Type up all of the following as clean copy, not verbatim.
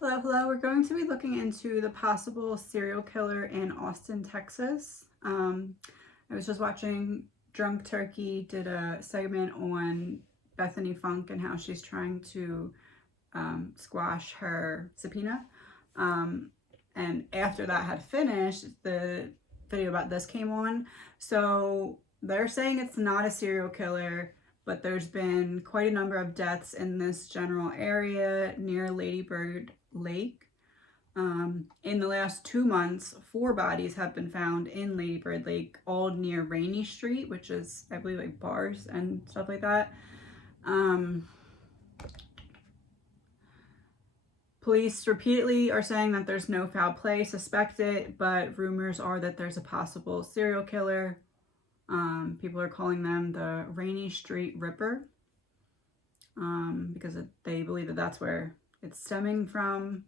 Hello, hello. We're going to be looking into the possible serial killer in Austin, Texas. I was just watching Drunk Turkey did a segment on Bethany Funk and how she's trying to squash her subpoena. And after that had finished, the video about this came on. So they're saying it's not a serial killer, but there's been quite a number of deaths in this general area near Lady Bird Lake. In the last 2 months, 4 bodies have been found in Lady Bird Lake, all near Rainy Street, which is, I believe, like bars and stuff like that. Police repeatedly are saying that there's no foul play suspected, but rumors are that there's a possible serial killer. People are calling them the Rainy Street Ripper because they believe that that's where it's stemming from.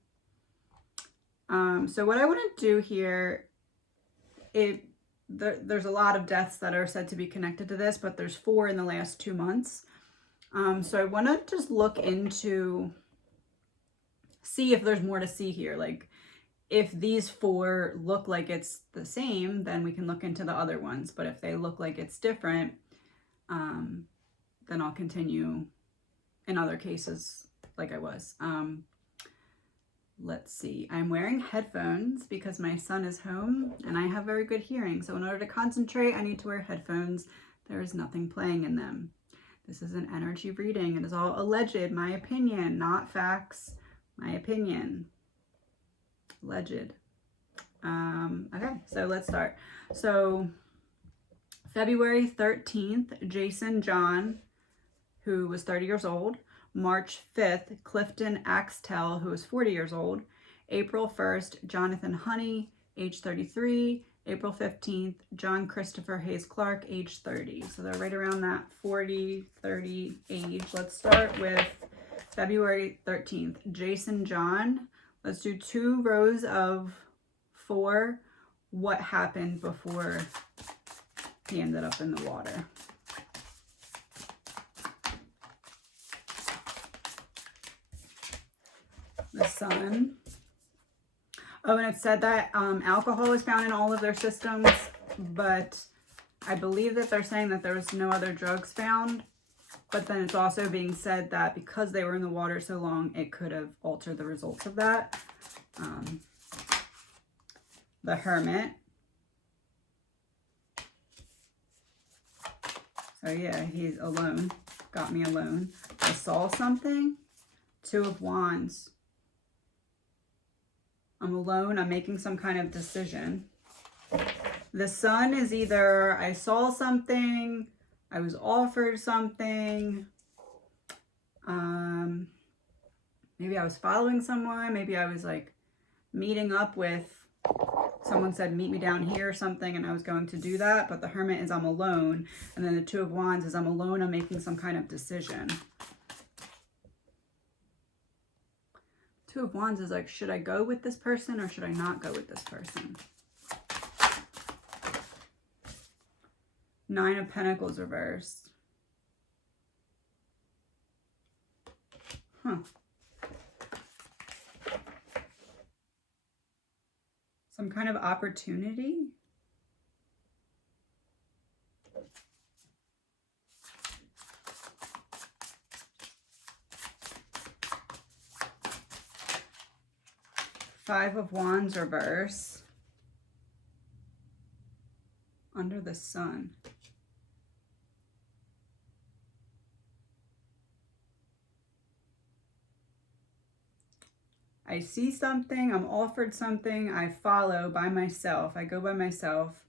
So what I want to do here, there's a lot of deaths that are said to be connected to this, but there's 4 in the last 2 months. So I want to just look into, see if there's more to see here. Like, if these 4 look like it's the same, then we can look into the other ones. But if they look like it's different, then I'll continue in other cases like I was. Let's see. I'm wearing headphones because my son is home and I have very good hearing. So in order to concentrate, I need to wear headphones. There is nothing playing in them. This is an energy reading. It is all alleged, my opinion, not facts, my opinion. Alleged. Okay, so let's start. So February 13th, Jason John, who was 30 years old. March 5th, Clifton Axtell, who was 40 years old. April 1st, Jonathan Honey, age 33. April 15th, John Christopher Hayes Clark, age 30. So they're right around that 40, 30 age. Let's start with February 13th, Jason John. Let's do 2 rows of 4. What happened before he ended up in the water? The sun. Oh, and it said that alcohol was found in all of their systems, but I believe that they're saying that there was no other drugs found. But then it's also being said that because they were in the water so long, it could have altered the results of that. The Hermit. So yeah, he's alone. Got me alone. I saw something. 2 of Wands. I'm alone. I'm making some kind of decision. The Sun is either I saw something, I was offered something, maybe I was following someone, maybe I was like meeting up with, someone said meet me down here or something and I was going to do that. But the Hermit is I'm alone, and then the 2 of Wands is I'm alone, I'm making some kind of decision. 2 of Wands is like, should I go with this person or should I not go with this person? 9 of Pentacles reversed. Huh. Some kind of opportunity? Five of Wands reverse. Under the Sun. I see something, I'm offered something, I follow by myself, I go by myself.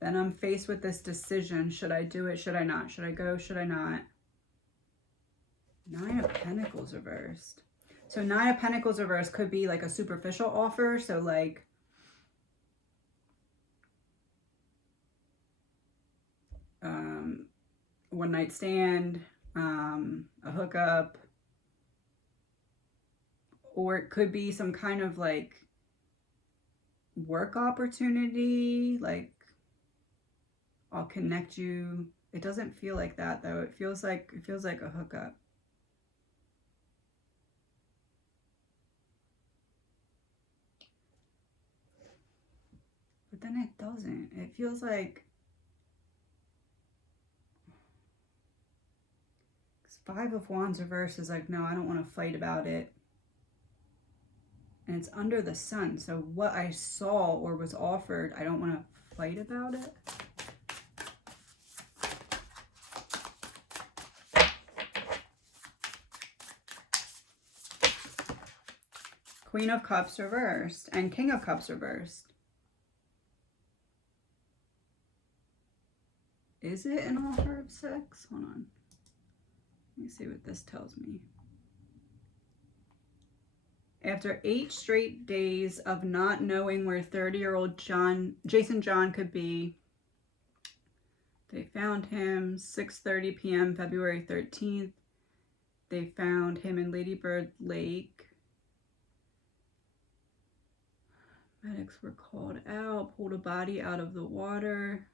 Then I'm faced with this decision. Should I do it? Should I not? Should I go? Should I not? 9 of Pentacles reversed. So 9 of Pentacles reversed could be like a superficial offer. So like, one night stand, a hookup, or it could be some kind of like work opportunity, like I'll connect you. It doesn't feel like that though. It feels like a hookup. then it doesn't. It feels like 5 of Wands reversed is like, no, I don't want to fight about it. And it's under the sun. So what I saw or was offered, I don't want to fight about it. Queen of Cups reversed and King of Cups reversed. Is it an offer of sex? Hold on. Let me see what this tells me. After 8 straight days of not knowing where 30-year-old Jason John could be, they found him 6:30 p.m. February 13th. They found him in Lady Bird Lake. Medics were called out, pulled a body out of the water.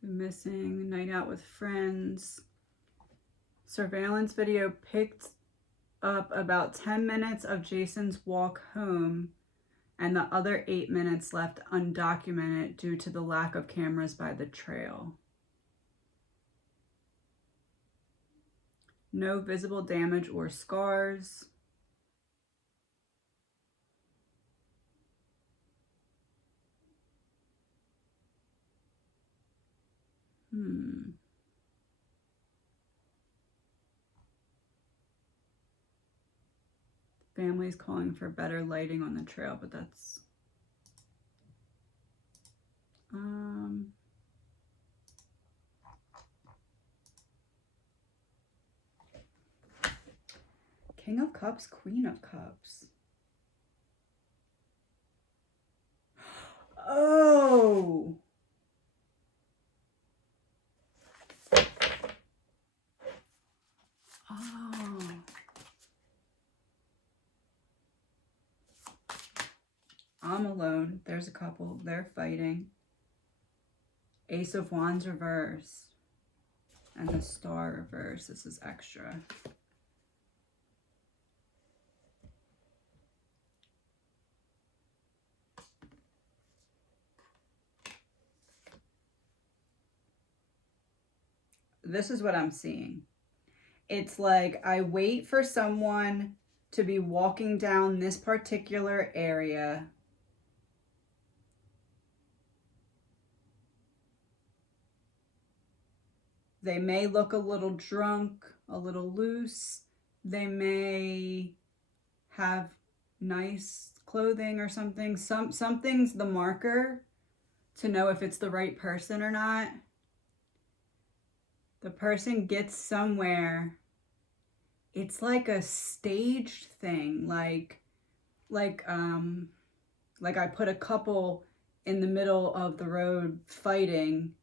Missing, night out with friends. Surveillance video picked up about 10 minutes of Jason's walk home and the other 8 minutes left undocumented due to the lack of cameras by the trail. No visible damage or scars. Family's calling for better lighting on the trail, but that's King of Cups, Queen of Cups. Oh. Oh. I'm alone. There's a couple. They're fighting. Ace of Wands reverse. And the Star reverse. This is extra. This is what I'm seeing. It's like I wait for someone to be walking down this particular area. They may look a little drunk, a little loose. They may have nice clothing or something. Something's the marker to know if it's the right person or not. The person gets somewhere. It's like a staged thing, like I put a couple in the middle of the road fighting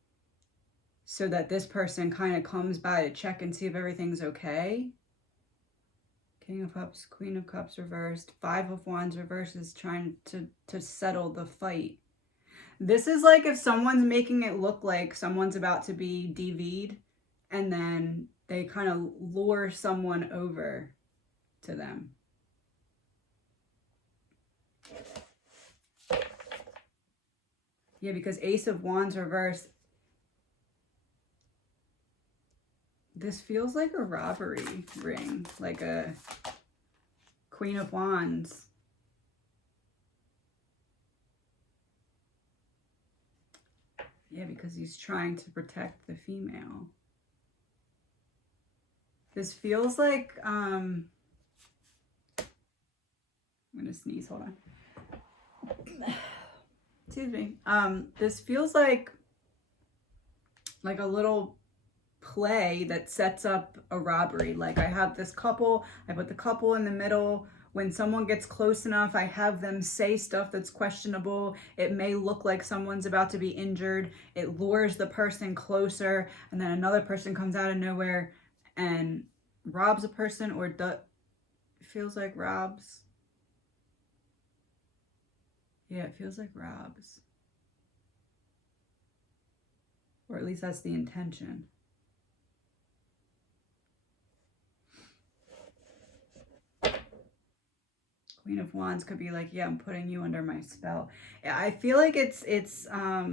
so that this person kind of comes by to check and see if everything's okay. King of Cups, Queen of Cups reversed. 5 of Wands reversed is trying to settle the fight. This is like if someone's making it look like someone's about to be DV'd and then they kind of lure someone over to them. Yeah, because Ace of Wands reversed. This feels like a robbery ring, like a Queen of Wands. Yeah, because he's trying to protect the female. This feels like, I'm gonna sneeze, hold on. Excuse me. This feels like a little play that sets up a robbery. Like I have this couple, I put the couple in the middle. When someone gets close enough, I have them say stuff that's questionable. It may look like someone's about to be injured. It lures the person closer, and then another person comes out of nowhere and robs a person, or feels like robs. Yeah, it feels like robs. Or at least that's the intention. Queen of Wands could be like, yeah, I'm putting you under my spell. I feel like it's how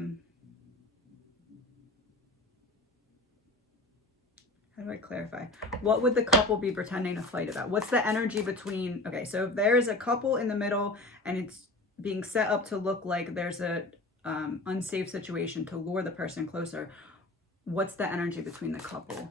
do I clarify? What would the couple be pretending to fight about? What's the energy between, okay, so if there's a couple in the middle and it's being set up to look like there's a unsafe situation to lure the person closer, what's the energy between the couple?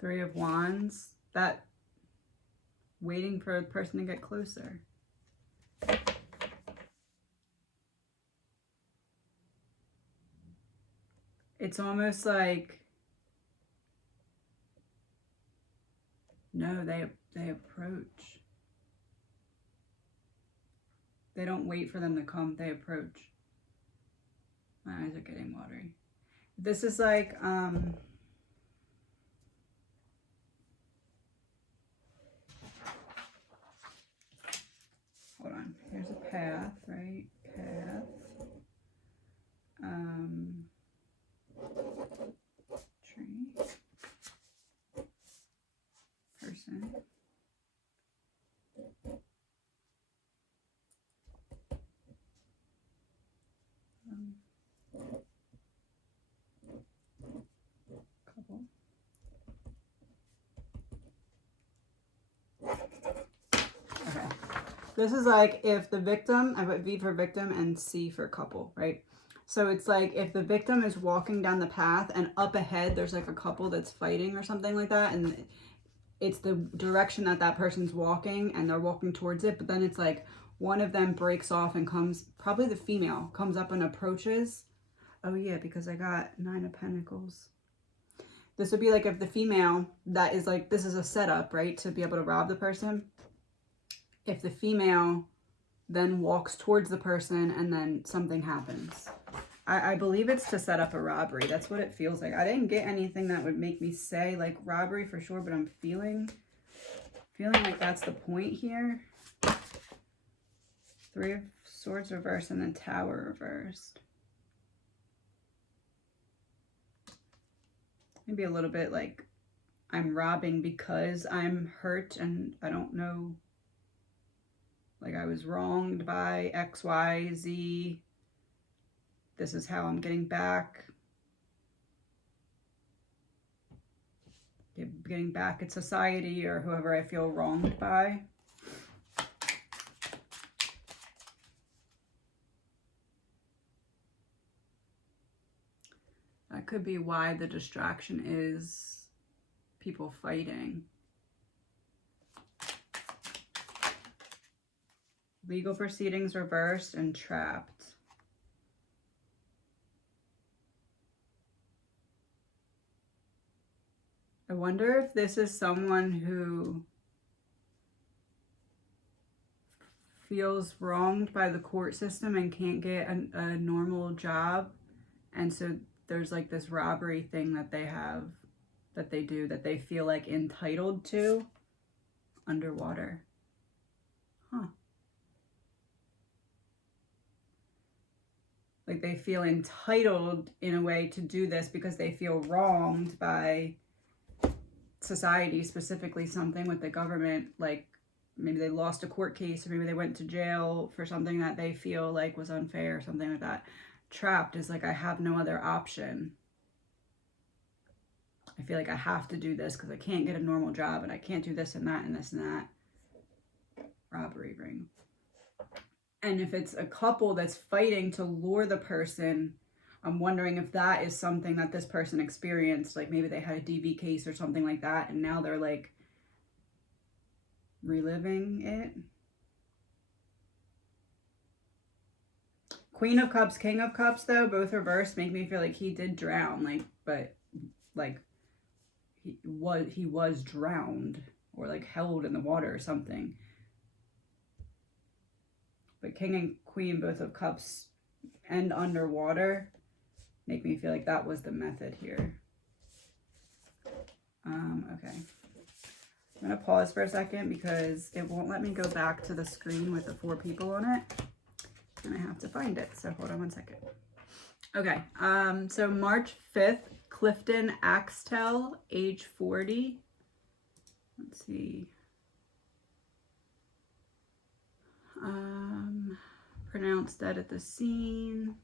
Three of Wands, that waiting for a person to get closer. It's almost like, no, they approach. They don't wait for them to come, they approach. My eyes are getting watery. This is like, hold on, here's a path, right? Path. Tree. Person. Couple. Okay. This is like if the victim, I put V for victim and C for couple, right? So it's like if the victim is walking down the path and up ahead there's like a couple that's fighting or something like that, and it's the direction that that person's walking and they're walking towards it, but then it's like one of them breaks off and comes, probably the female, comes up and approaches. Oh yeah, because I got 9 of Pentacles. This would be like if the female, that is like, this is a setup, right, to be able to rob the person. If the female then walks towards the person and then something happens. I believe it's to set up a robbery. That's what it feels like. I didn't get anything that would make me say like robbery for sure, but I'm feeling like that's the point here. 3 of Swords reversed and then Tower reversed. Maybe a little bit like I'm robbing because I'm hurt and I don't know, like I was wronged by X, Y, Z. This is how I'm getting back. Getting back at society or whoever I feel wronged by. That could be why the distraction is people fighting. Legal proceedings reversed and trapped. I wonder if this is someone who feels wronged by the court system and can't get a normal job. And so there's like this robbery thing that they have, that they do, that they feel like entitled to underwater. Huh. Like they feel entitled in a way to do this because they feel wronged by society, specifically something with the government, like maybe they lost a court case or maybe they went to jail for something that they feel like was unfair or something like that. Trapped is like, I have no other option. I feel like I have to do this because I can't get a normal job and I can't do this and that and this and that. Robbery ring. And if it's a couple that's fighting to lure the person, I'm wondering if that is something that this person experienced. Like maybe they had a DV case or something like that, and now they're like reliving it. Queen of Cups, King of Cups, though, both reversed, make me feel like he did drown. Like, but like he was drowned or like held in the water or something. But King and Queen, both of Cups and underwater, make me feel like that was the method here. Okay. I'm going to pause for a second because it won't let me go back to the screen with the 4 people on it. And I have to find it. So hold on one second. Okay, so March 5th, Clifton Axtell, age 40. Let's see. Pronounced dead at the scene.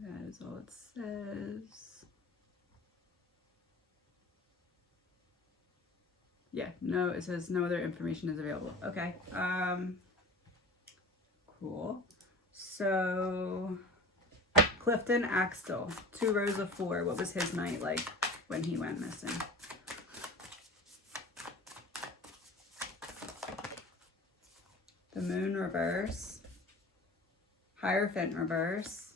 That is all it says. Yeah, no, it says no other information is available. Okay, cool. So, Clifton Axtell, 2 rows of 4. What was his night like when he went missing? The moon reverse, Hierophant reverse,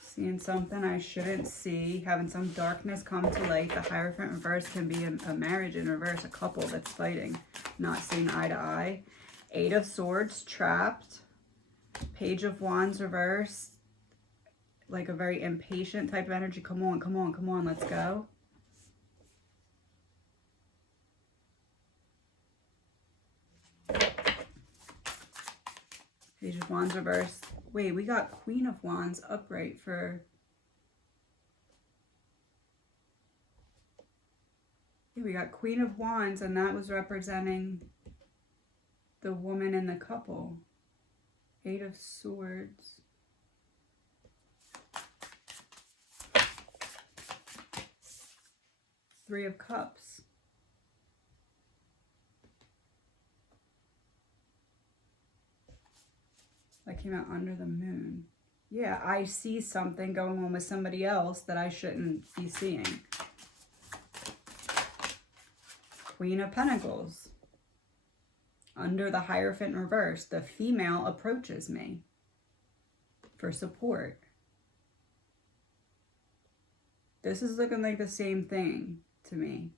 seeing something I shouldn't see, having some darkness come to light. The Hierophant reverse can be a marriage in reverse, a couple that's fighting, not seeing eye to eye. 8 of Swords, trapped. Page of Wands reverse, like a very impatient type of energy. Come on, come on, come on, let's go. Page of Wands reverse. Wait, we got Queen of Wands upright for... Yeah, we got Queen of Wands, and that was representing the woman in the couple. 8 of Swords. Three of Cups. That came out under the moon. Yeah, I see something going on with somebody else that I shouldn't be seeing. Queen of Pentacles. Under the Hierophant reverse, the female approaches me for support. This is looking like the same thing to me.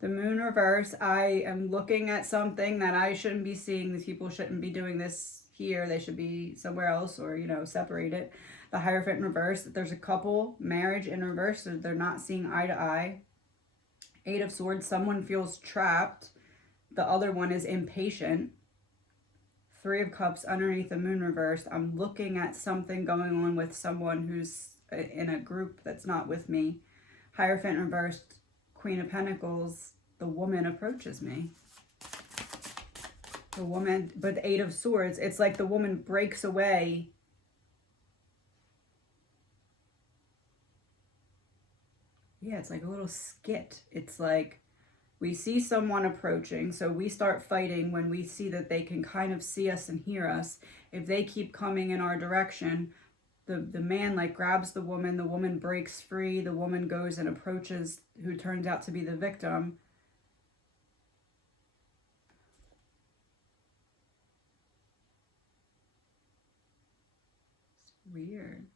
The moon reverse, I am looking at something that I shouldn't be seeing. These people shouldn't be doing this here. They should be somewhere else, or, you know, separated. The Hierophant reverse, there's a couple, marriage in reverse, so they're not seeing eye to eye. 8 of Swords, someone feels trapped. The other one is impatient. 3 of Cups underneath the moon reverse. I'm looking at something going on with someone who's in a group that's not with me. Hierophant reversed, Queen of Pentacles, the woman approaches me. The woman, but the 8 of Swords, it's like the woman breaks away. Yeah, it's like a little skit. It's like we see someone approaching, so we start fighting when we see that they can kind of see us and hear us. If they keep coming in our direction, the man like grabs the woman breaks free, the woman goes and approaches who turns out to be the victim. It's weird.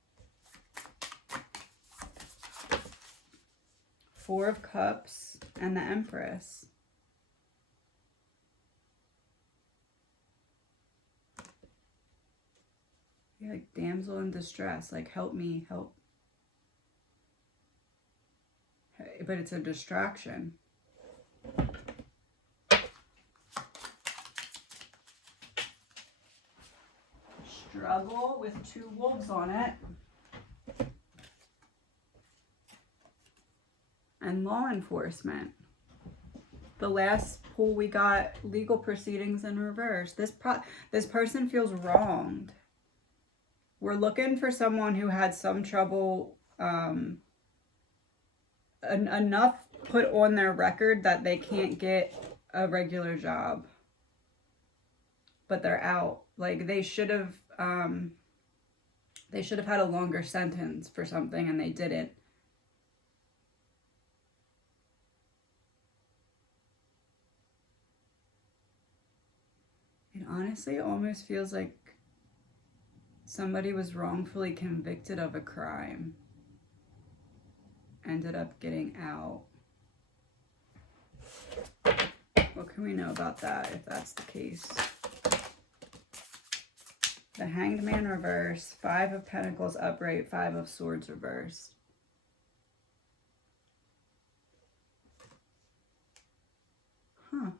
4 of Cups and the Empress. Yeah, like damsel in distress, like help me, help. But it's a distraction. Struggle with 2 wolves on it. And law enforcement. The last pull we got, legal proceedings in reverse. This person feels wronged. We're looking for someone who had some trouble, enough put on their record that they can't get a regular job, but they're out. Like they should have had a longer sentence for something and they didn't. It honestly almost feels like somebody was wrongfully convicted of a crime, ended up getting out. What can we know about that if that's the case? The Hanged Man reverse, 5 of Pentacles upright, 5 of Swords reverse. Huh.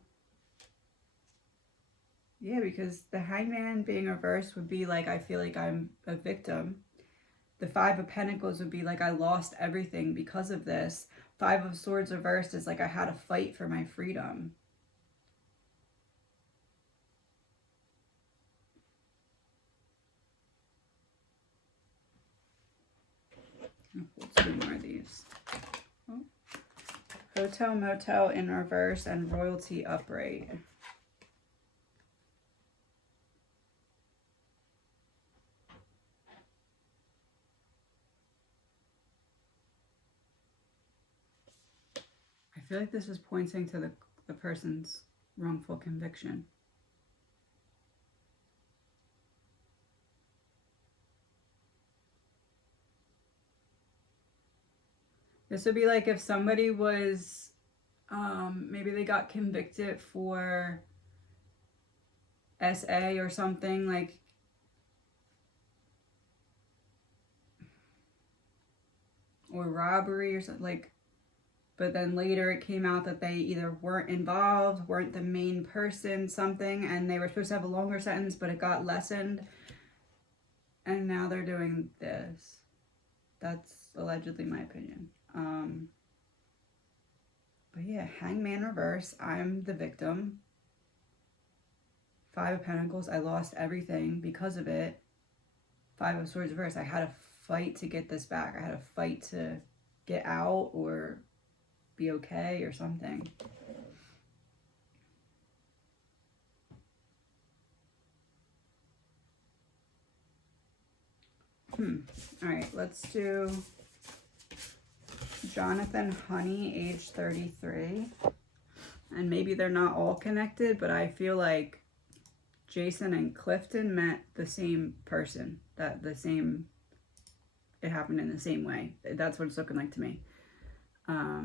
Yeah, because the Hangman being reversed would be like, I feel like I'm a victim. The Five of Pentacles would be like, I lost everything because of this. Five of Swords reversed is like, I had to fight for my freedom. I'll pull 2 more of these. Oh. Hotel, Motel in reverse and Royalty upright. I feel like this is pointing to the person's wrongful conviction. This would be like if somebody was, maybe they got convicted for SA or something, like, or robbery or something, like, but then later it came out that they either weren't involved, weren't the main person, something, and they were supposed to have a longer sentence, but it got lessened, and now they're doing this. That's allegedly my opinion. But yeah, Hangman reverse, I'm the victim. Five of Pentacles, I lost everything because of it. Five of Swords reverse, I had to fight to get this back. I had to fight to get out or be okay or something. All right, let's do Jonathan Honey, age 33. And maybe they're not all connected, but I feel like Jason and Clifton met the same person. It happened in the same way. That's what it's looking like to me.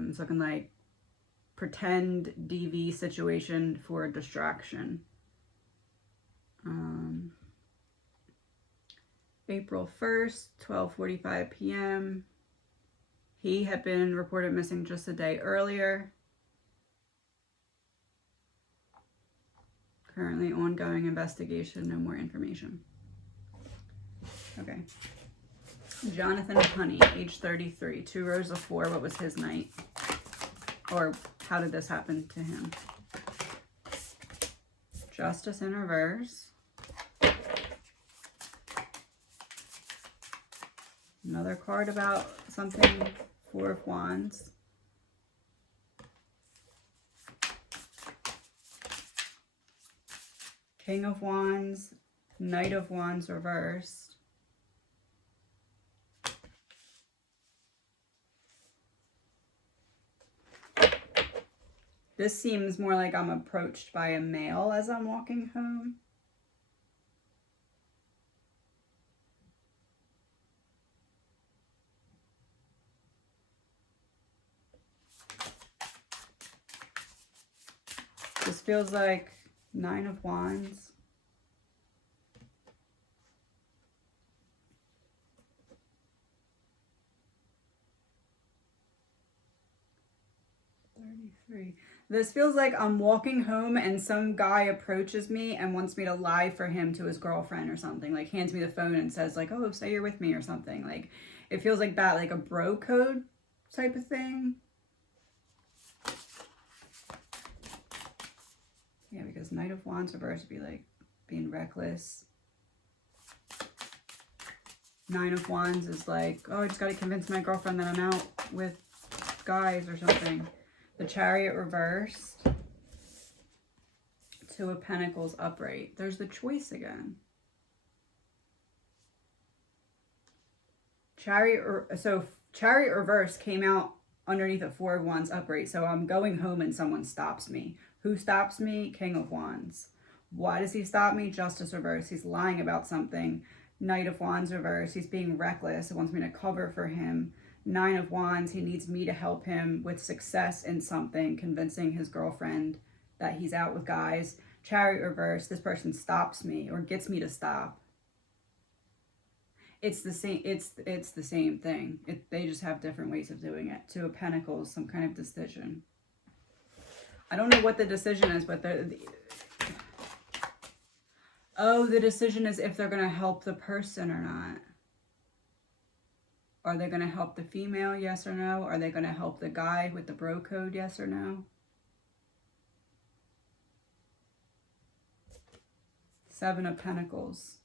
It's looking like pretend DV situation for a distraction. April 1st, 12:45 p.m. He had been reported missing just a day earlier. Currently ongoing investigation, no more information. Okay. Jonathan Honey, age 33, 2 rows of 4. What was his night? Or how did this happen to him? Justice in reverse. Another card about something, 4 of Wands. King of Wands, Knight of Wands reversed. This seems more like I'm approached by a male as I'm walking home. This feels like 9 of Wands. This feels like I'm walking home and some guy approaches me and wants me to lie for him to his girlfriend or something. Like hands me the phone and says like, oh, say you're with me or something. Like it feels like that, like a bro code type of thing. Yeah, because Knight of Wands reverse would be like being reckless. 9 of Wands is like, oh, I just got to convince my girlfriend that I'm out with guys or something. The Chariot reversed. 2 of Pentacles upright. There's the choice again. Chariot reverse came out underneath a 4 of Wands upright. So I'm going home and someone stops me. Who stops me? King of Wands. Why does he stop me? Justice reverse. He's lying about something. Knight of Wands reverse. He's being reckless. He wants me to cover for him. 9 of Wands. He needs me to help him with success in something, convincing his girlfriend that he's out with guys. Chariot reverse. This person stops me or gets me to stop. It's the same. It's the same thing. They just have different ways of doing it. 2 of Pentacles. Some kind of decision. I don't know what the decision is, but Oh, the decision is if they're going to help the person or not. Are they going to help the female, yes or no? Are they going to help the guy with the bro code, yes or no? Seven of Pentacles.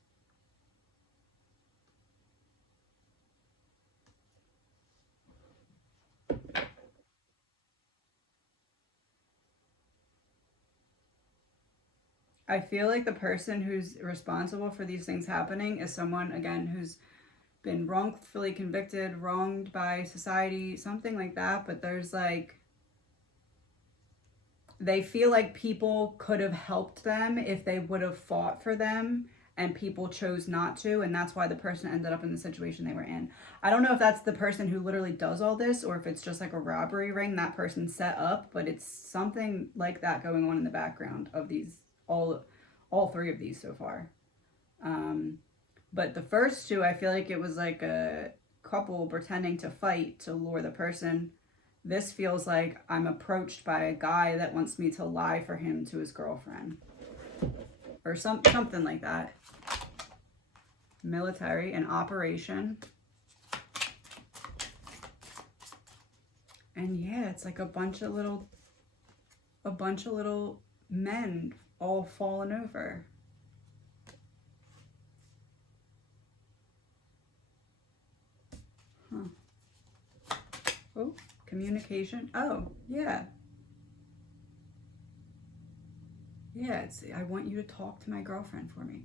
I feel like the person who's responsible for these things happening is someone, again, who's been wrongfully convicted, wronged by society, something like that. But there's like, they feel like people could have helped them if they would have fought for them, and people chose not to, and that's why the person ended up in the situation they were in. I don't know if that's the person who literally does all this, or if it's just like a robbery ring that person set up, but it's something like that going on in the background of these, all three of these so far. But the first two, I feel like it was like a couple pretending to fight to lure the person. This feels like I'm approached by a guy that wants me to lie for him to his girlfriend. Or something like that. Military, an operation. And yeah, it's like a bunch of little men all falling over. Huh. Oh, communication. Oh, yeah. Yeah, it's, I want you to talk to my girlfriend for me.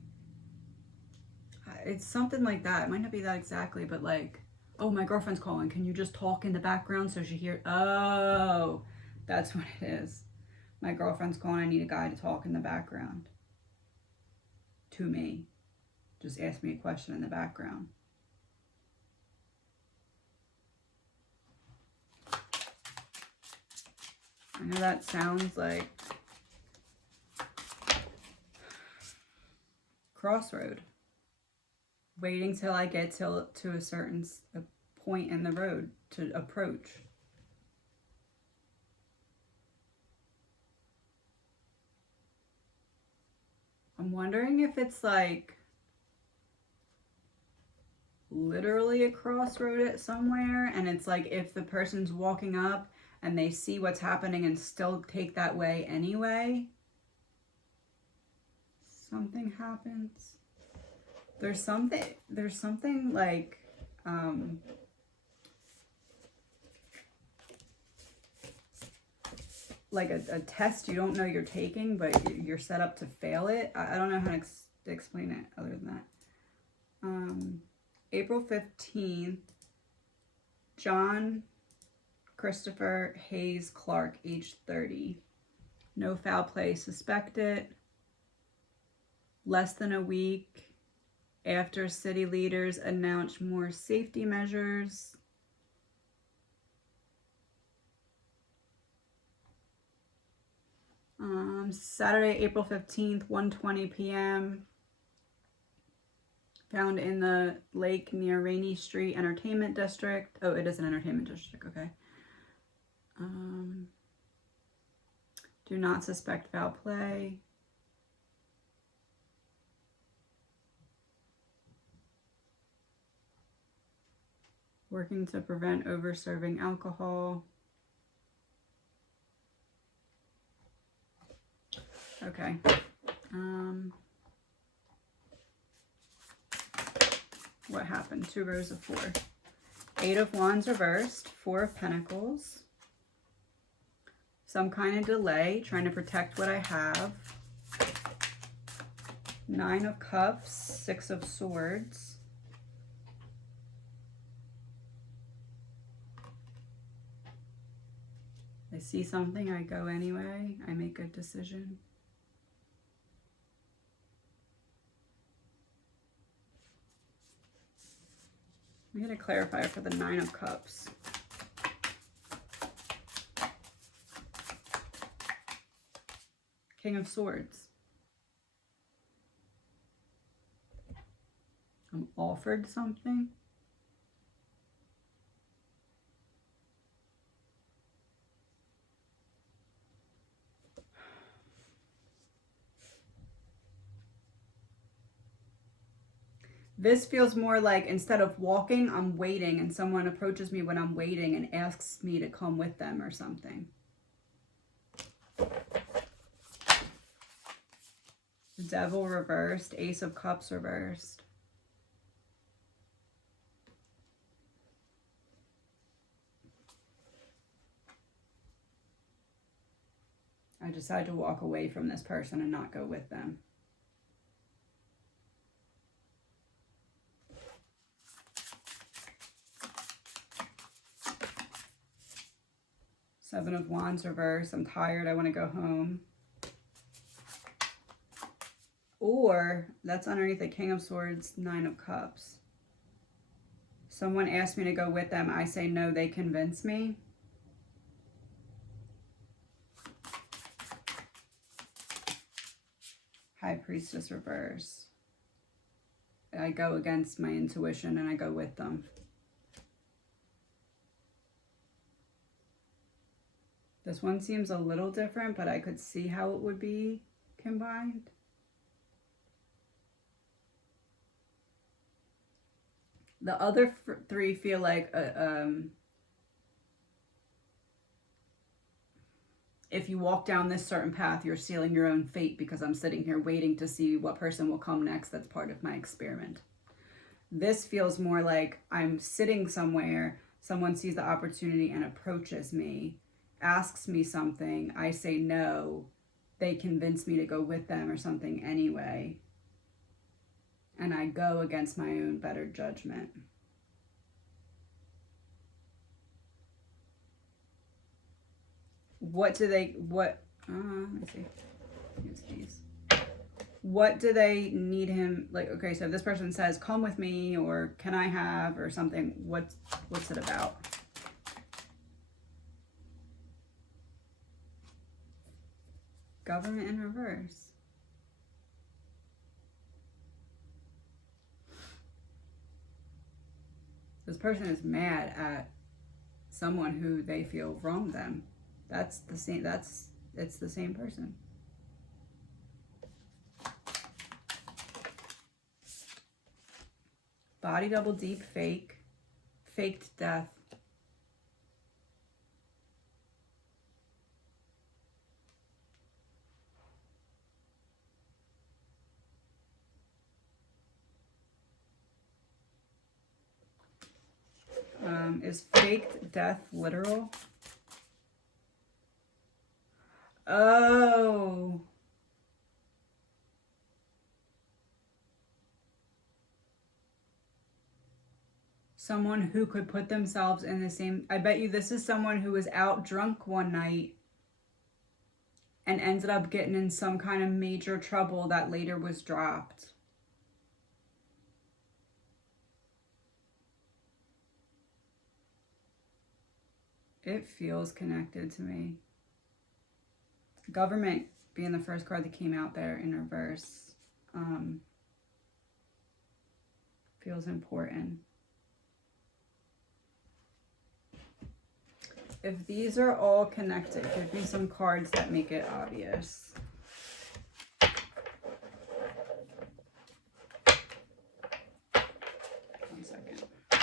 It's something like that. It might not be that exactly, but like, oh, my girlfriend's calling. Can you just talk in the background so she hears? Oh, that's what it is. My girlfriend's calling. I need a guy to talk in the background to me. Just ask me a question in the background. I know that sounds like crossroad. Waiting till I get to a certain point in the road to approach. I'm wondering if it's like literally a crossroad at somewhere, and it's like if the person's walking up and they see what's happening and still take that way anyway, something happens. There's something like a test you don't know you're taking, but you're set up to fail it. I don't know how to explain it other than that. April 15th, John Christopher Hayes Clark, age 30. No foul play suspected. Less than a week after city leaders announced more safety measures. Saturday, April 15th, 1:20 p.m. Found in the lake near Rainy Street Entertainment District. Oh, it is an entertainment district, okay. Do not suspect foul play. Working to prevent over-serving alcohol. Okay. What happened? 2 rows of 4. 8 of Wands reversed. 4 of Pentacles. Some kind of delay, trying to protect what I have. 9 of Cups. 6 of Swords. I see something, I go anyway. I make a decision. I'm going to clarify for the 9 of Cups. King of Swords. I'm offered something. This feels more like instead of walking, I'm waiting, and someone approaches me when I'm waiting and asks me to come with them or something. The Devil reversed, Ace of Cups reversed. I decided to walk away from this person and not go with them. Seven of Wands reverse. I'm tired. I want to go home. Or that's underneath the King of Swords, Nine of Cups. Someone asked me to go with them. I say no, they convince me. High Priestess reverse. I go against my intuition and I go with them. This one seems a little different, but I could see how it would be combined. The other three feel like if you walk down this certain path, you're sealing your own fate, because I'm sitting here waiting to see what person will come next. That's part of my experiment. This feels more like I'm sitting somewhere, someone sees the opportunity and approaches me, asks me something, I say no, they convince me to go with them or something anyway, and I go against my own better judgment. Let me see. Use these. What do they need him, like, okay, so if this person says, come with me, or can I have, or something, what's it about? Government in reverse. This person is mad at someone who they feel wronged them. It's the same person. Body double, deep fake, faked death. Is faked death literal? Oh. Someone who could put themselves in the same... I bet you this is someone who was out drunk one night and ended up getting in some kind of major trouble that later was dropped. It feels connected to me. Government being the first card that came out there in reverse. Feels important. If these are all connected, give me some cards that make it obvious. One second. Okay,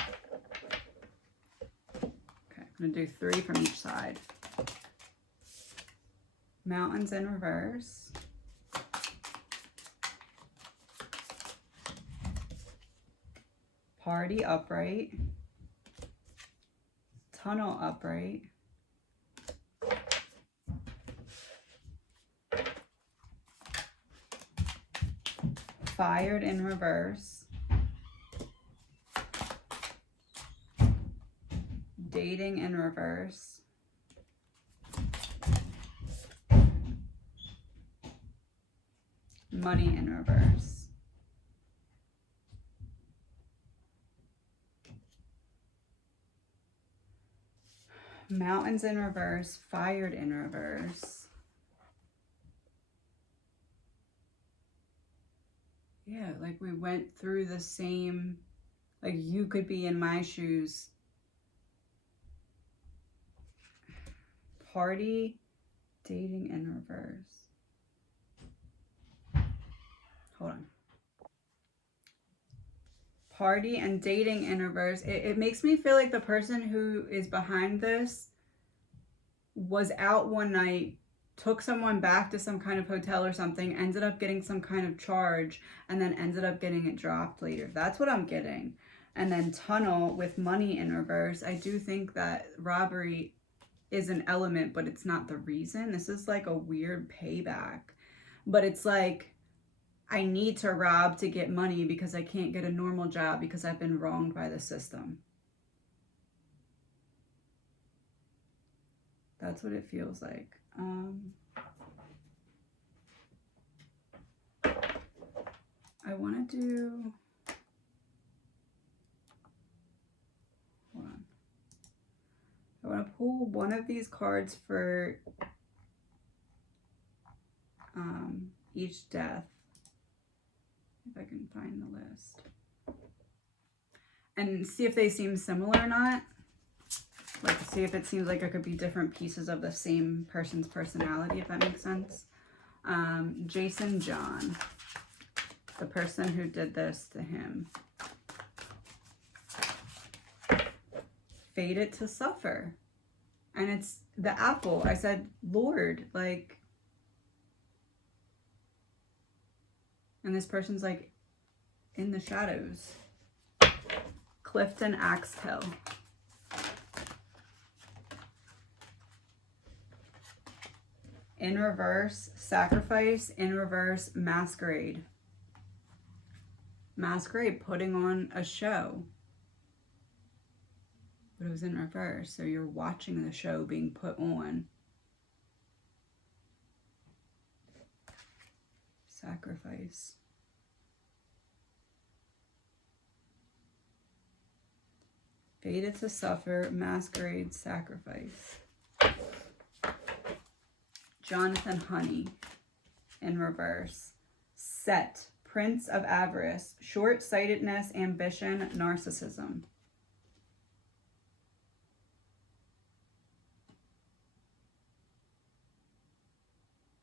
I'm going to do 3 from each side. Mountains in reverse. Party upright. Tunnel upright. Fired in reverse. Dating in reverse. Money in reverse. Mountains in reverse, fired in reverse. Yeah, like we went through the same, like you could be in my shoes. Party, dating in reverse. Hold on. party and dating in reverse. It makes me feel like the person who is behind this was out one night, took someone back to some kind of hotel or something, ended up getting some kind of charge, and then ended up getting it dropped later. That's what I'm getting. And then tunnel with money in reverse. I do think that robbery is an element, but it's not the reason. This is like a weird payback. But it's like, I need to rob to get money because I can't get a normal job because I've been wronged by the system. That's what it feels like. I want to do... Hold on. I want to pull one of these cards for each death. If I can find the list. And see if they seem similar or not. Like, see if it seems like it could be different pieces of the same person's personality, if that makes sense. Jason John, the person who did this to him. Fated to suffer. And it's the apple. I said, Lord, like, and this person's like in the shadows. Clifton Axtell. In reverse, sacrifice. In reverse, masquerade. Masquerade, putting on a show. But it was in reverse, so you're watching the show being put on. Sacrifice. Fated to suffer, masquerade, sacrifice. Jonathan Honey, in reverse. Set, prince of avarice, short-sightedness, ambition, narcissism.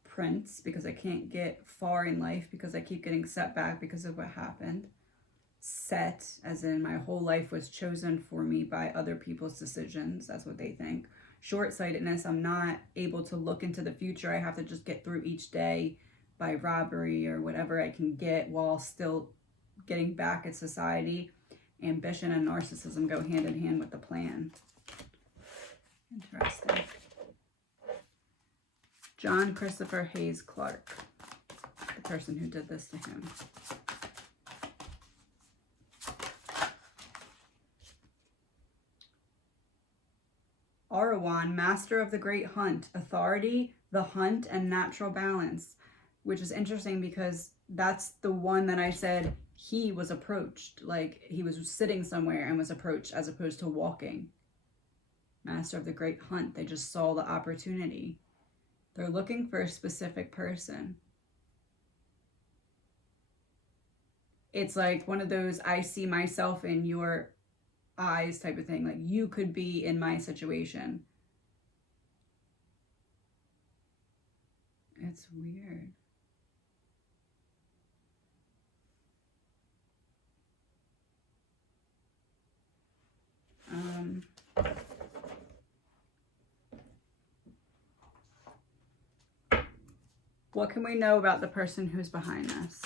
Prince, because I can't get far in life because I keep getting set back because of what happened. Set, as in my whole life was chosen for me by other people's decisions. That's what they think. Short-sightedness, I'm not able to look into the future. I have to just get through each day by robbery or whatever I can get while still getting back at society. Ambition and narcissism go hand in hand with the plan. Interesting. John Christopher Hayes Clark, the person who did this to him. Arawan, master of the great hunt, authority, the hunt, and natural balance, which is interesting because that's the one that I said he was approached, like he was sitting somewhere and was approached as opposed to walking. Master of the great hunt, they just saw the opportunity. They're looking for a specific person. It's like one of those I see myself in your eyes type of thing. Like you could be in my situation. It's weird. What can we know about the person who's behind this?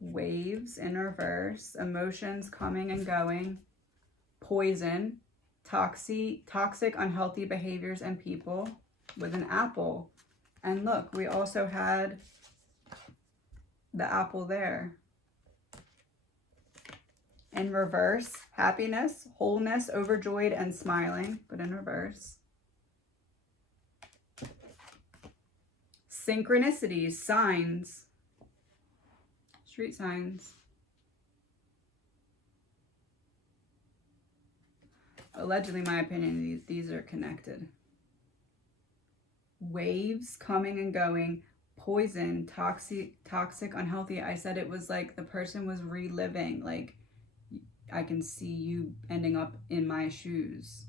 Waves in reverse, emotions coming and going, poison, toxic, unhealthy behaviors and people with an apple. And look, we also had the apple there. In reverse, happiness, wholeness, overjoyed, and smiling, but in reverse. Synchronicities, signs, street signs. Allegedly, my opinion, these are connected. Waves coming and going, poison, toxic, unhealthy. I said it was like the person was reliving, like I can see you ending up in my shoes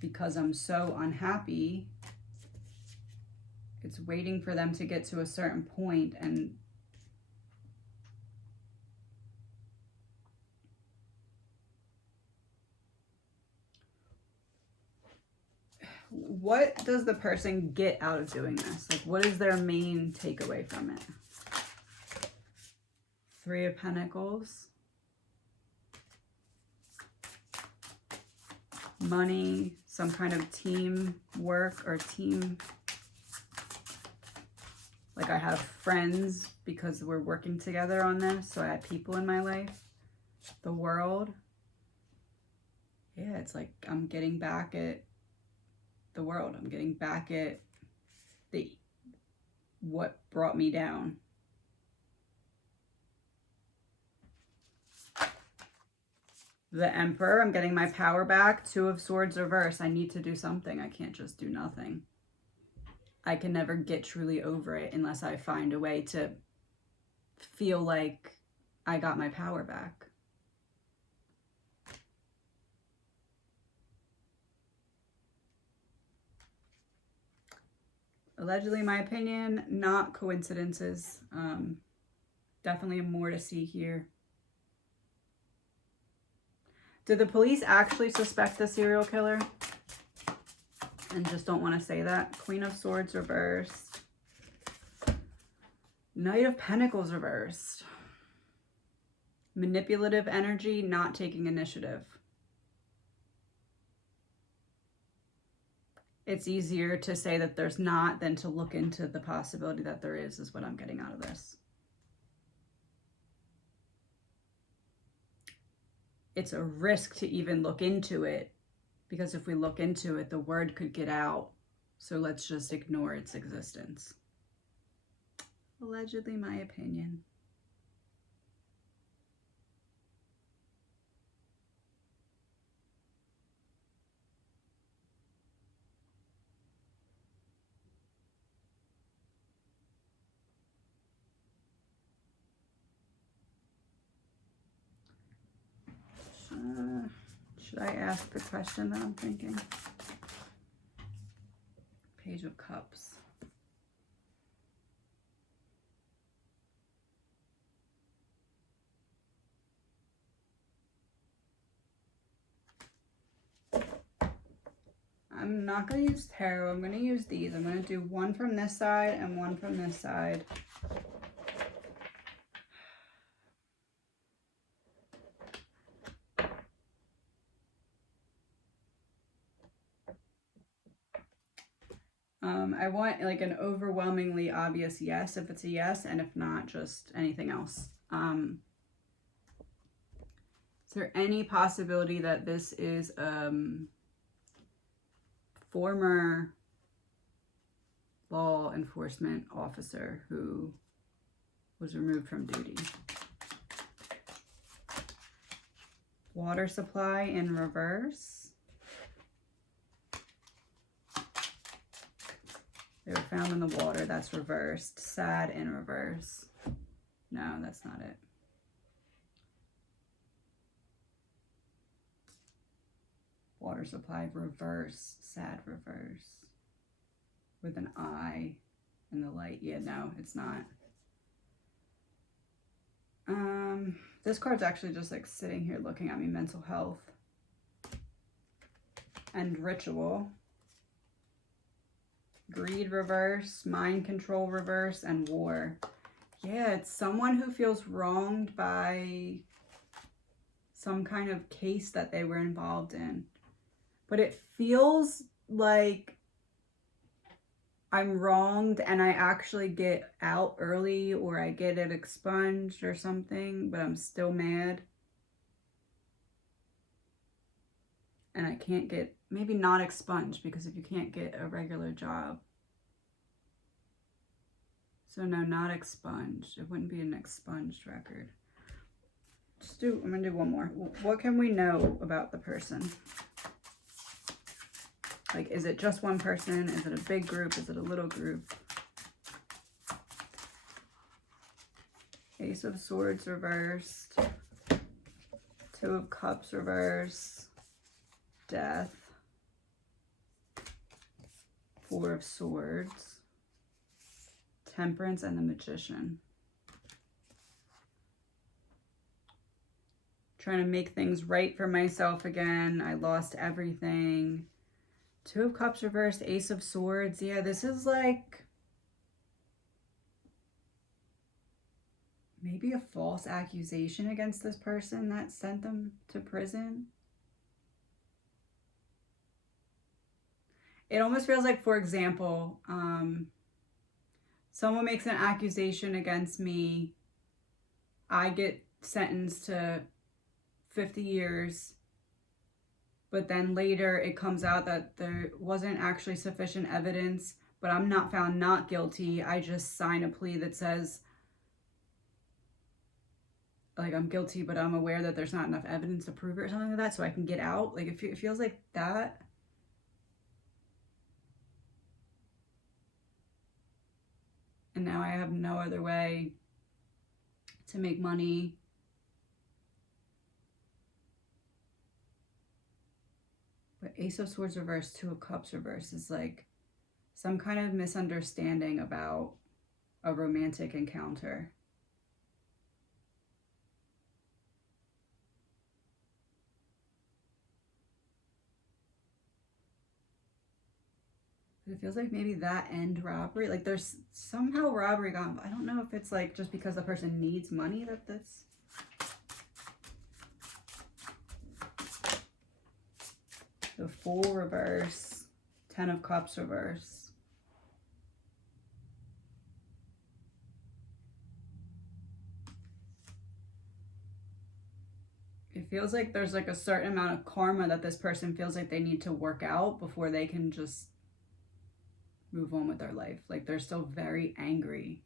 because I'm so unhappy. It's waiting for them to get to a certain point, and what does the person get out of doing this? Like, what is their main takeaway from it? Three of Pentacles. Money, some kind of team work or team. Like, I have friends because we're working together on this, so I have people in my life. The World. Yeah, it's like I'm getting back at the world. I'm getting back at what brought me down. The Emperor, I'm getting my power back. Two of Swords reverse. I need to do something. I can't just do nothing. I can never get truly over it unless I find a way to feel like I got my power back. Allegedly, my opinion, not coincidences. Definitely more to see here. Did the police actually suspect the serial killer? And just don't want to say that. Queen of Swords reversed. Knight of Pentacles reversed. Manipulative energy, not taking initiative. It's easier to say that there's not than to look into the possibility that there is what I'm getting out of this. It's a risk to even look into it, because if we look into it, the word could get out. So let's just ignore its existence. Allegedly, my opinion. Should I ask the question that I'm thinking? Page of Cups. I'm not going to use tarot. I'm going to use these. I'm going to do one from this side and one from this side. I want like an overwhelmingly obvious yes if it's a yes, and if not, just anything else. Is there any possibility that this is former law enforcement officer who was removed from duty? Water supply in reverse. They were found in the water. That's reversed. Sad in reverse. No, that's not it. Water supply reverse. Sad reverse. With an eye in the light. Yeah, no, it's not. This card's actually just like sitting here looking at me. Mental health. And ritual. Greed reverse, mind control reverse, and war. Yeah, it's someone who feels wronged by some kind of case that they were involved in. But it feels like I'm wronged and I actually get out early, or I get it expunged or something, but I'm still mad. And I can't get, maybe not expunged, because if you can't get a regular job. So no, not expunged. It wouldn't be an expunged record. I'm gonna do one more. What can we know about the person? Like, is it just one person? Is it a big group? Is it a little group? Ace of Swords reversed. Two of Cups reversed. Death. Four of Swords. Temperance and the Magician. Trying to make things right for myself again. I lost everything. Two of Cups reversed, Ace of Swords. Yeah, this is like maybe a false accusation against this person that sent them to prison. It almost feels like, for example, someone makes an accusation against me. I get sentenced to 50 years. But then later it comes out that there wasn't actually sufficient evidence, but I'm not found not guilty. I just sign a plea that says, like, I'm guilty, but I'm aware that there's not enough evidence to prove it or something like that, so I can get out. Like, it feels like that. And now I have no other way to make money. But Ace of Swords reversed, Two of Cups reversed is like some kind of misunderstanding about a romantic encounter. But it feels like maybe that and robbery, like there's somehow robbery gone. I don't know if it's like just because the person needs money that this. The Fool reverse, Ten of Cups reverse. It feels like there's like a certain amount of karma that this person feels like they need to work out before they can just move on with their life. Like they're still very angry.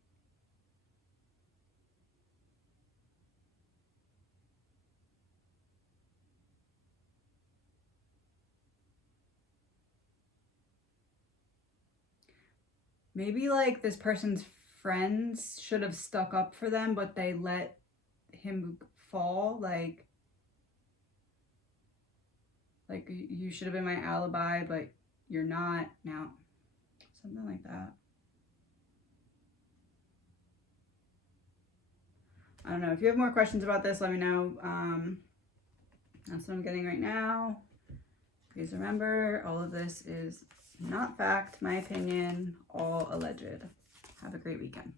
Maybe like this person's friends should have stuck up for them, but they let him fall. Like you should have been my alibi, but you're not now. Something like that. I don't know. If you have more questions about this, let me know. That's what I'm getting right now. Please remember, all of this is not fact, my opinion, all alleged. Have a great weekend.